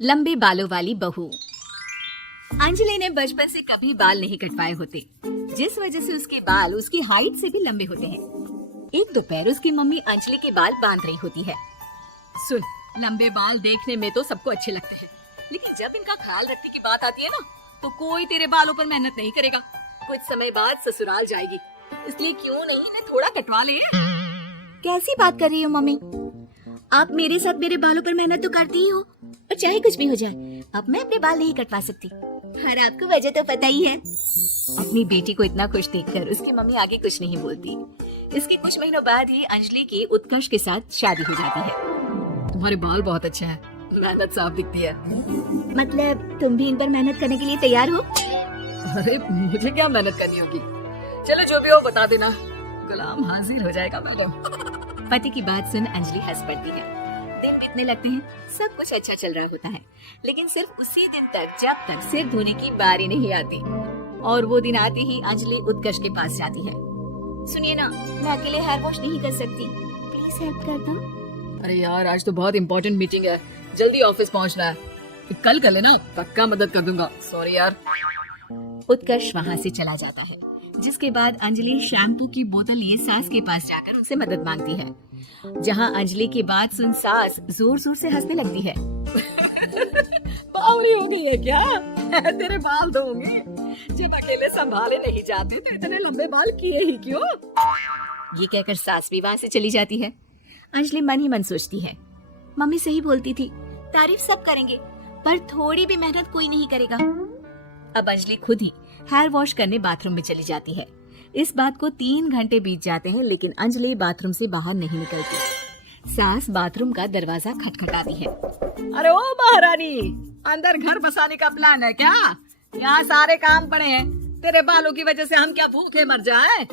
लंबे बालों वाली बहू। अंजलि ने बचपन से कभी बाल नहीं कटवाए होते, जिस वजह से उसके बाल उसकी हाइट से भी लंबे होते हैं। एक दोपहर उसकी मम्मी अंजलि के बाल बांध रही होती है। सुन, लंबे बाल देखने में तो सबको अच्छे लगते हैं, लेकिन जब इनका ख्याल रखने की बात आती है ना, तो कोई तेरे बालों पर मेहनत नहीं करेगा। कुछ समय बाद ससुराल जाएगी, इसलिए क्यों नहीं इन्हें थोड़ा कटवा ले। कैसी बात कर रही हो मम्मी? आप मेरे साथ मेरे बालों पर मेहनत तो करती ही हो, और चाहे कुछ भी हो जाए, अब मैं अपने बाल नहीं कटवा सकती। और आपको वजह तो पता ही है। अपनी बेटी को इतना खुश देखकर उसकी मम्मी आगे कुछ नहीं बोलती। इसके कुछ महीनों बाद ही अंजलि की उत्कर्ष के साथ शादी हो जाती है। तुम्हारे बाल बहुत अच्छे हैं, मेहनत साफ दिखती है। मतलब तुम भी इन पर मेहनत करने के लिए तैयार हो? अरे मुझे क्या मेहनत करनी होगी, चलो जो भी हो बता देना, गुलाम हाजिर हो जाएगा मैडम। पति की बात सुन अंजलि हंस पड़ती है। दिन बीतने लगते हैं, सब कुछ अच्छा चल रहा होता है, लेकिन सिर्फ उसी दिन तक जब तक सिर धोने की बारी नहीं आती। और वो दिन आते ही अंजलि उत्कर्ष के पास जाती है। सुनिए ना, मैं अकेले हेयर वॉश नहीं कर सकती, प्लीज हेल्प कर दो। अरे यार, आज तो बहुत इम्पोर्टेंट मीटिंग है, जल्दी ऑफिस पहुंचना है, कल कर लेना, पक्का मदद कर दूंगा। सॉरी यार। उत्कर्ष वहाँ से चला जाता है, जिसके बाद अंजलि शैम्पू की बोतल लिए सास के पास जाकर उनसे मदद मांगती है। जहाँ अंजलि की बात सुन सास जोर जोर से हंसने लगती है। बावली हो गई है क्या? तेरे बाल धोंगे, जब अकेले संभाले नहीं जाते तो इतने लंबे बाल किए ही क्यों? ये कहकर सास भी वहाँ से चली जाती है। अंजलि मन ही मन सोचती है, मम्मी सही बोलती थी, तारीफ सब करेंगे, पर थोड़ी भी मेहनत कोई नहीं करेगा। अब अंजलि खुद ही हेयर वॉश करने बाथरूम में चली जाती है। इस बात को 3 घंटे बीत जाते हैं, लेकिन अंजलि बाथरूम से बाहर नहीं निकलती। सास बाथरूम का दरवाजा खटखटाती है। अरे ओ महारानी, अंदर घर बसाने का प्लान है क्या? यहाँ सारे काम पड़े हैं, तेरे बालों की वजह से हम क्या भूखे मर जाए?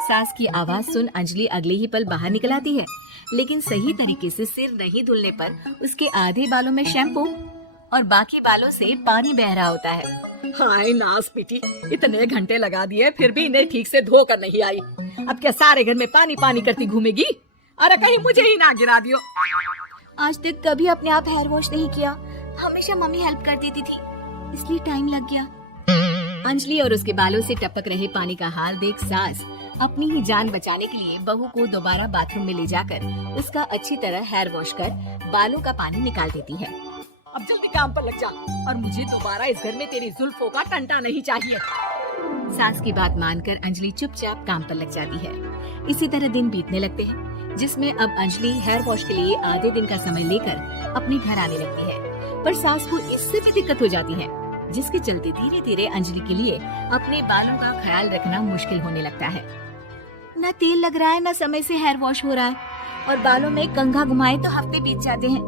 सास की आवाज सुन अंजलि अगले ही पल बाहर निकल आती है, लेकिन सही तरीके से सिर नहीं धुलने पर उसके आधे बालों में शैम्पू और बाकी बालों से पानी बह रहा होता है। हाय नास पीटी, इतने घंटे लगा दिए फिर भी इन्हें ठीक से धो कर नहीं आई। अब क्या सारे घर में पानी पानी करती घूमेगी? अरे कहीं मुझे ही ना गिरा दियो। आज तक कभी अपने आप हेयर वॉश नहीं किया, हमेशा मम्मी हेल्प कर देती थी, इसलिए टाइम लग गया। अंजलि और उसके बालों से टपक रहे पानी का हाल देख सास अपनी ही जान बचाने के लिए बहू को दोबारा बाथरूम में ले जाकर उसका अच्छी तरह हेयर वॉश कर बालों का पानी निकाल देती है। अब जल्दी काम पर लग जा, और मुझे दोबारा इस घर में तेरी जुल्फों का टंटा नहीं चाहिए। सास की बात मानकर अंजलि चुपचाप काम पर लग जाती है। इसी तरह दिन बीतने लगते हैं, जिसमें अब अंजलि हेयर वॉश के लिए आधे दिन का समय लेकर अपने घर आने लगती है। पर सास को इससे भी दिक्कत हो जाती है, जिसके चलते धीरे धीरे अंजलि के लिए अपने बालों का ख्याल रखना मुश्किल होने लगता है। न तेल लग रहा है, न समय से हेयर वॉश हो रहा है, और बालों में कंघा घुमाए तो हफ्ते बीत जाते हैं।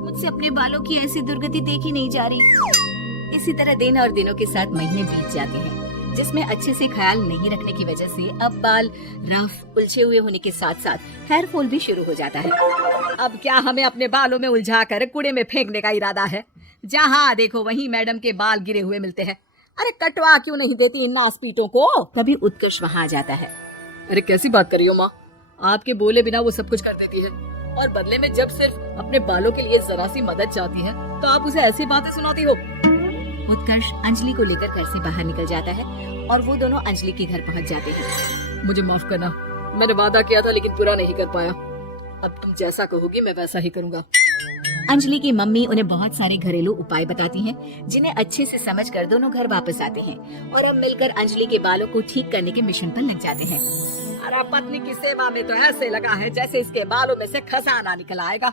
मुझसे अपने बालों की ऐसी दुर्गति देखी नहीं जा रही। इसी तरह दिन और दिनों के साथ महीने बीत जाते हैं, जिसमें अच्छे से ख्याल नहीं रखने की वजह से अब बाल रफ उलझे हुए होने के साथ साथ हेयर फॉल भी शुरू हो जाता है। अब क्या हमें अपने बालों में उलझा कर कूड़े में फेंकने का इरादा है? जहाँ देखो वहीं मैडम के बाल गिरे हुए मिलते हैं। अरे कटवा क्यों नहीं देती इन नासपीटों को? तभी उत्कर्ष वहाँ आ जाता है। अरे कैसी बात कर रही हो माँ, आपके बोले बिना वो सब कुछ कर देती है, और बदले में जब सिर्फ अपने बालों के लिए जरा सी मदद चाहती है तो आप उसे ऐसी बातें सुनाती हो। उत्कर्ष अंजलि को लेकर घर से बाहर निकल जाता है, और वो दोनों अंजलि के घर पहुंच जाते हैं। मुझे माफ करना, मैंने वादा किया था लेकिन पूरा नहीं कर पाया। अब तुम जैसा कहोगी मैं वैसा ही करूँगा। अंजलि की मम्मी उन्हें बहुत सारे घरेलू उपाय बताती हैं, जिन्हें अच्छे से समझकर दोनों घर वापस आते हैं, और अब मिलकर अंजलि के बालों को ठीक करने के मिशन पर लग जाते हैं। अरे पत्नी की सेवा में तो ऐसे लगा है जैसे इसके बालों में से खजाना निकल आएगा।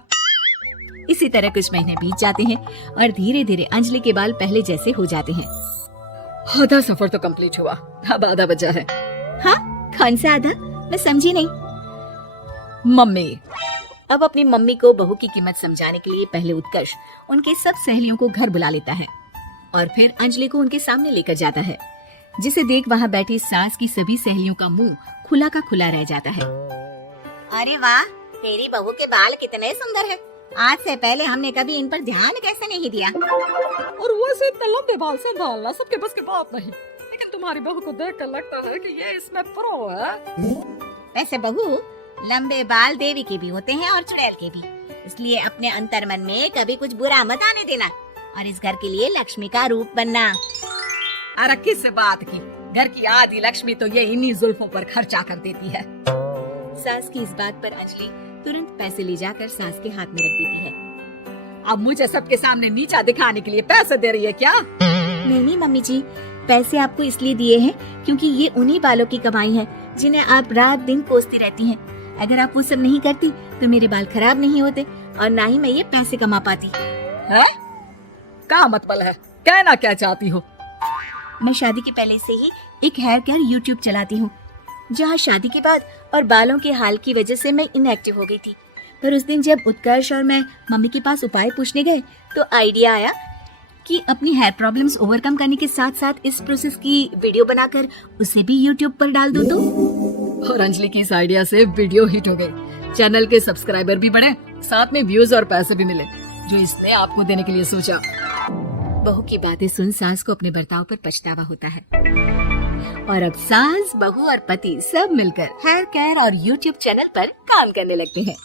इसी तरह कुछ महीने बीत जाते हैं, और धीरे धीरे अंजलि के बाल पहले जैसे हो जाते हैं। आधा सफर तो कंप्लीट हुआ, अब आधा बचा है। हाँ, कौन सा आधा? मैं समझी नहीं। मम्मी। अब अपनी मम्मी को बहू की कीमत समझाने के लिए पहले उत्कर्ष उनके सब सहेलियों को घर बुला लेता है, और फिर अंजलि को उनके सामने लेकर जाता है, जिसे देख वहाँ बैठी सास की सभी सहेलियों का मुंह खुला का खुला रह जाता है। अरे वाह, तेरी बहू के बाल कितने सुंदर हैं। आज से पहले हमने कभी इन पर ध्यान कैसे नहीं दिया? और वैसे इतने लंबे बाल संभालना सबके बस की बात नहीं, लेकिन तुम्हारी बहू को देखकर लगता है कि ये इसमें प्रो है। वैसे बहू, लंबे बाल देवी के भी होते हैं और चुड़ैल के भी, इसलिए अपने अंतर मन में कभी कुछ बुरा मत आने देना और इस घर के लिए लक्ष्मी का रूप बनना। अरे किस बात की, घर की आधी लक्ष्मी तो ये इन्हीं जुल्फों पर खर्चा कर देती है। सास की इस बात पर अंजलि तुरंत पैसे ले जाकर सास के हाथ में रख देती है। अब मुझे सबके सामने नीचा दिखाने के लिए पैसे दे रही है क्या? नहीं मम्मी जी, पैसे आपको इसलिए दिए हैं क्योंकि ये उन्हीं बालों की कमाई है जिन्हें आप रात दिन कोसती रहती हैं। अगर आप वो सब नहीं करती तो मेरे बाल खराब नहीं होते और ना ही मैं ये पैसे कमा पाती। है? क्या मतलब है? कहना क्या चाहती हो? मैं शादी के पहले से ही एक हेयर केयर यूट्यूब चलाती हूँ, जहाँ शादी के बाद और बालों के हाल की वजह से मैं इनएक्टिव हो गई थी। पर उस दिन जब उत्कर्ष और मैं मम्मी के पास उपाय पूछने गए तो आइडिया आया कि अपनी हेयर प्रॉब्लम्स ओवरकम करने के साथ साथ इस प्रोसेस की वीडियो बनाकर उसे भी यूट्यूब पर डाल दूं तो। और अंजलि की इस आइडिया से वीडियो हिट हो गई, चैनल के सब्सक्राइबर भी बढ़े, साथ में व्यूज और पैसे भी मिले जो इसने आपको देने के लिए सोचा। बहू की बातें सुन सास को अपने बर्ताव पर पछतावा होता है और अब सास, बहू और पति सब मिलकर हेयर केयर और यूट्यूब चैनल पर काम करने लगते हैं।